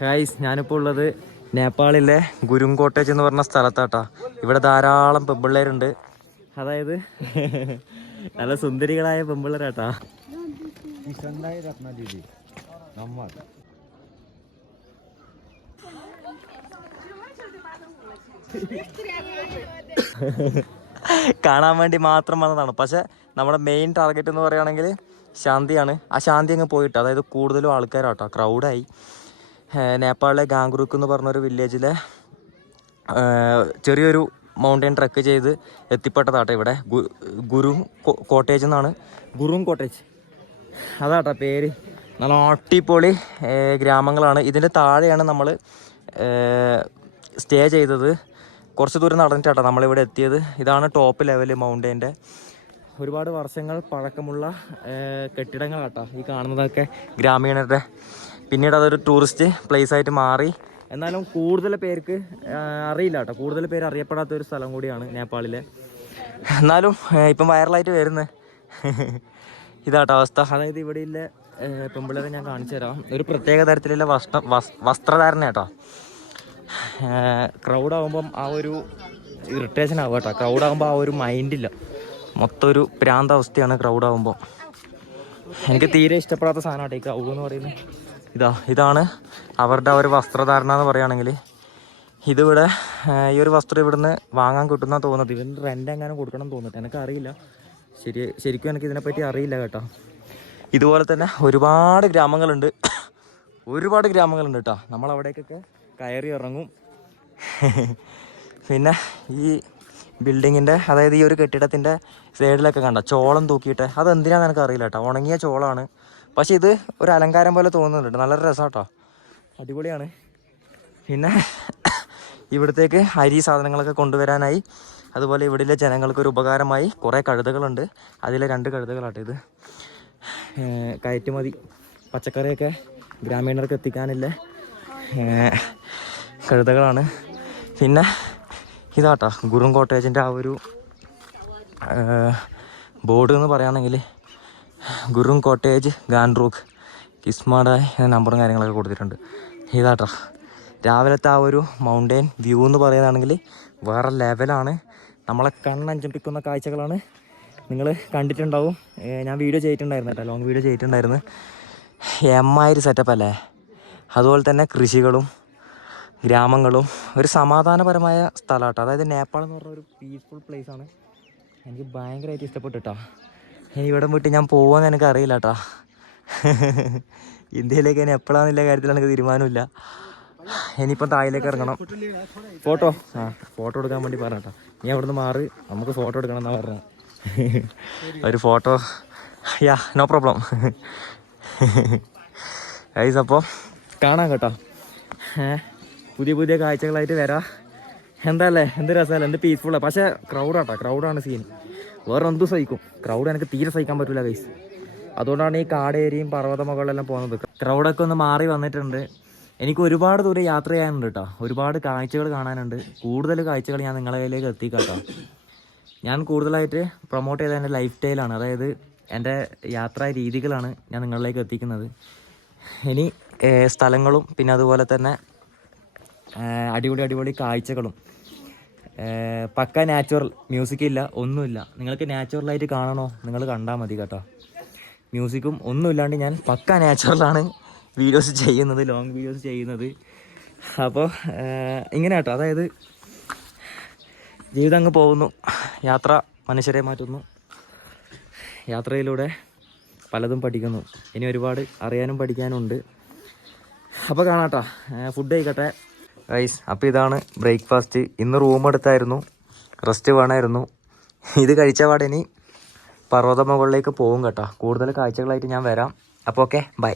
ഹായ്സ് ഞാനിപ്പോൾ ഉള്ളത് നേപ്പാളിലെ ഗുരുങ്കോട്ടേജ് എന്ന് പറഞ്ഞ സ്ഥലത്താട്ടാ. ഇവിടെ ധാരാളം പെമ്പിള്ളേരുണ്ട്. അതായത് നല്ല സുന്ദരികളായ പെമ്പിള്ളേരാട്ടാ. കാണാൻ വേണ്ടി മാത്രം വന്നതാണ്. പക്ഷെ നമ്മുടെ മെയിൻ ടാർഗറ്റ് എന്ന് പറയുകയാണെങ്കിൽ ശാന്തിയാണ്. ആ ശാന്തി അങ്ങ് പോയിട്ട് അതായത് കൂടുതലും ആൾക്കാരാട്ടോ. ക്രൗഡായി നേപ്പാളിലെ ഗാംഗ്രൂക്ക് എന്ന് പറഞ്ഞൊരു വില്ലേജിലെ ചെറിയൊരു മൗണ്ടൈൻ ട്രക്ക് ചെയ്ത് എത്തിപ്പെട്ടതാട്ടോ ഇവിടെ. ഗുരു കോട്ടേജ് എന്നാണ്. ഗുരു കോട്ടേജ്. അതാട്ടോ പേര്. നല്ല അടിപൊളി ഗ്രാമങ്ങളാണ്. ഇതിന്റെ താഴെയാണ് നമ്മൾ സ്റ്റേ ചെയ്തത്. കുറച്ച് ദൂരം നടന്നിട്ടാട്ടോ നമ്മളിവിടെ എത്തിയത്. ഇതാണ് ടോപ്പ് ലെവൽ മൗണ്ടൈന്റെ ഒരുപാട് വർഷങ്ങൾ പഴക്കമുള്ള കെട്ടിടങ്ങളാട്ടോ ഈ കാണുന്നതൊക്കെ ഗ്രാമീണരുടെ പിന്നീട് അതൊരു ടൂറിസ്റ്റ് പ്ലേസ് ആയിട്ട് മാറി. എന്നാലും കൂടുതൽ പേർക്ക് അറിയില്ല കേട്ടോ. കൂടുതൽ പേര് അറിയപ്പെടാത്ത ഒരു സ്ഥലം കൂടിയാണ് നേപ്പാളിലെ. എന്നാലും ഇപ്പം വൈറലായിട്ട് വരുന്നത് ഇതാട്ടോ അവസ്ഥ. അതായത് ഇവിടെ ഇല്ല പെമ്പിള്ളേരെ ഞാൻ കാണിച്ചു തരാം. ഒരു പ്രത്യേക തരത്തിലുള്ള വസ്ത്ര വസ്- വസ്ത്രധാരണ കേട്ടോ ക്രൗഡ് ആകുമ്പം ആ ഒരു ഇറിറ്റേഷൻ ആവുക കേട്ടോ. ക്രൗഡ് ആകുമ്പോൾ ആ ഒരു മൈൻഡില്ല മൊത്തം ഒരു പ്രാന്ത അവസ്ഥയാണ് ക്രൗഡ് ആകുമ്പോൾ എനിക്ക് തീരെ ഇഷ്ടപ്പെടാത്ത സാധനമാട്ടോ ഈ ക്രൗഡ് എന്ന് പറയുന്നത്. ഇതാ ഇതാണ് അവരുടെ ഒരു വസ്ത്രധാരണ എന്ന് പറയുകയാണെങ്കിൽ. ഇതിവിടെ ഈ ഒരു വസ്ത്രം ഇവിടുന്ന് വാങ്ങാൻ കിട്ടുന്ന തോന്നുന്നത്. ഇവന് റെന്റ് എങ്ങാനും കൊടുക്കണം എന്ന് തോന്നുന്നു. എനിക്ക് അറിയില്ല ശരി ശരിക്കും എനിക്ക് ഇതിനെപ്പറ്റി അറിയില്ല കേട്ടോ. ഇതുപോലെ തന്നെ ഒരുപാട് ഗ്രാമങ്ങളുണ്ട്. ഒരുപാട് ഗ്രാമങ്ങളുണ്ട് കേട്ടോ. നമ്മൾ അവിടേക്കൊക്കെ കയറി ഇറങ്ങും. പിന്നെ ഈ ബിൽഡിങ്ങിന്റെ അതായത് ഈ ഒരു കെട്ടിടത്തിന്റെ സൈഡിലൊക്കെ കണ്ട? ചോളം തൂക്കിയിട്ട്. അതെന്തിനാണെന്ന് എനിക്ക് അറിയില്ല കേട്ടോ. ഉണങ്ങിയ ചോളമാണ്. പക്ഷേ ഇത് ഒരു അലങ്കാരം പോലെ തോന്നുന്നുണ്ട്. നല്ല രസം കേട്ടോ അടിപൊളിയാണ്. പിന്നെ ഇവിടത്തേക്ക് അരി സാധനങ്ങളൊക്കെ കൊണ്ടുവരാനായി. അതുപോലെ ഇവിടെയുള്ള ജനങ്ങൾക്ക് ഒരു ഉപകാരമായി കുറേ കഴുതകളുണ്ട്. അതിലെ രണ്ട് കഴുതകളാട്ടോ ഇത്. കയറ്റുമതി. പച്ചക്കറിയൊക്കെ ഗ്രാമീണർക്ക് എത്തിക്കാനില്ല? കഴുതകളാണ്. പിന്നെ ഇതാട്ടോ ഗുരും കോട്ടേജിന്റെ ആ ഒരു ബോർഡ് എന്ന് പറയുകയാണെങ്കിൽ ഗുരും കോട്ടേജ് ഗാൻഡ്രൂക്ക് എന്ന നമ്പറും കാര്യങ്ങളൊക്കെ കൊടുത്തിട്ടുണ്ട്. ഇതാട്ടോ. രാവിലത്തെ ആ ഒരു മൗണ്ടെയിൻ വ്യൂ എന്ന് പറയുന്നതാണെങ്കിൽ വേറെ ലെവലാണ്. നമ്മളെ കണ്ണഞ്ചിപ്പിക്കുന്ന കാഴ്ചകളാണ്. നിങ്ങൾ കണ്ടിട്ടുണ്ടാവും. ഞാൻ വീഡിയോ ചെയ്തിട്ടുണ്ടായിരുന്നു കേട്ടോ. ലോങ് വീഡിയോ ചെയ്തിട്ടുണ്ടായിരുന്നു. എമ്മായൊരു സെറ്റപ്പ് അല്ലേ? അതുപോലെ തന്നെ കൃഷികളും ഗ്രാമങ്ങളും. ഒരു സമാധാനപരമായ സ്ഥലമാട്ടോ അതായത് നേപ്പാൾ എന്ന് പറഞ്ഞ ഒരു പീസ്ഫുൾ പ്ലേസ് ആണ്. എനിക്ക് ഭയങ്കരമായിട്ട് ഇഷ്ടപ്പെട്ടു ഇനി ഇവിടെ വിട്ട് ഞാൻ പോകുമെന്ന് എനിക്ക് അറിയില്ല കേട്ടോ ഇന്ത്യയിലേക്ക് ഇനി എപ്പോഴാണെന്നുള്ള കാര്യത്തിൽ എനിക്ക് തീരുമാനമില്ല. ഇനിയിപ്പം തായിലേക്ക് ഇറങ്ങണം. ഫോട്ടോ? ആ ഫോട്ടോ എടുക്കാൻ വേണ്ടി പറഞ്ഞ കേട്ടോ നീ അവിടുന്ന് മാറി നമുക്ക് ഫോട്ടോ എടുക്കണം എന്നാ പറഞ്ഞ. ഒരു photo. Yeah no problem. Guys അപ്പോൾ കാണാം കേട്ടോ. പുതിയ പുതിയ കാഴ്ചകളായിട്ട് വരാം. എന്താല്ലേ? എന്ത് രസമല്ലേ? എന്ത് പീസ്ഫുള്ളാണ് പക്ഷേ ക്രൗഡാട്ടോ ക്രൗഡാണ് സീൻ വേറെ എന്തും സഹിക്കും. ക്രൗഡ് എനിക്ക് തീരെ സഹിക്കാൻ പറ്റില്ല ഗൈസ് അതുകൊണ്ടാണ് ഈ കാടേരിയും പർവതമുകളിലെല്ലാം പർവത മുകളിലെല്ലാം പോകുന്നത് ക്രൗഡൊക്കെ ഒന്ന് മാറി വന്നിട്ടുണ്ട്. എനിക്ക് ഒരുപാട് ദൂരം യാത്ര ചെയ്യാനുണ്ട് കേട്ടോ ഒരുപാട് കാഴ്ചകൾ കാണാനുണ്ട്. കൂടുതൽ കാഴ്ചകൾ ഞാൻ നിങ്ങളെ കയ്യിലേക്ക് എത്തിക്കാം കേട്ടോ ഞാൻ കൂടുതലായിട്ട് പ്രൊമോട്ട് ചെയ്ത എന്റെ ലൈഫ് സ്റ്റൈലാണ് അതായത് എന്റെ യാത്രാ രീതികളാണ് ഞാൻ നിങ്ങളിലേക്ക് എത്തിക്കുന്നത്. ഇനി സ്ഥലങ്ങളും പിന്നെ അതുപോലെ തന്നെ അടിപൊളി അടിപൊളി കാഴ്ചകളും. പക്ക നാച്ചുറൽ മ്യൂസിക് ഇല്ല ഒന്നുമില്ല. നിങ്ങൾക്ക് നാച്ചുറലായിട്ട് കാണണോ? നിങ്ങൾ കണ്ടാൽ മതി കേട്ടോ. മ്യൂസിക്കും ഒന്നുമില്ലാണ്ട് ഞാൻ പക്ക നാച്ചുറലാണ് വീഡിയോസ് ചെയ്യുന്നത് ലോങ് വീഡിയോസ് ചെയ്യുന്നത്. അപ്പോൾ ഇങ്ങനെ കേട്ടോ. അതായത് ജീവിതം അങ്ങ് പോകുന്നു. യാത്ര മനുഷ്യരെ മാറ്റുന്നു. യാത്രയിലൂടെ പലതും പഠിക്കുന്നു. ഇനി ഒരുപാട് അറിയാനും പഠിക്കാനുണ്ട്. അപ്പോൾ കാണാട്ടോ ഫുഡ് കഴിക്കട്ടെ. റൈസ് അപ്പോൾ ഇതാണ് ബ്രേക്ക്ഫാസ്റ്റ്. ഇന്ന് റൂം എടുത്തായിരുന്നു. റെസ്റ്റ് വേണമായിരുന്നു. ഇത് കഴിച്ച പാടെ ഇനി പർവത മുകളിലേക്ക് പോകും കേട്ടോ. കൂടുതൽ കാഴ്ചകളായിട്ട് ഞാൻ വരാം. അപ്പോൾ ഓക്കെ ബൈ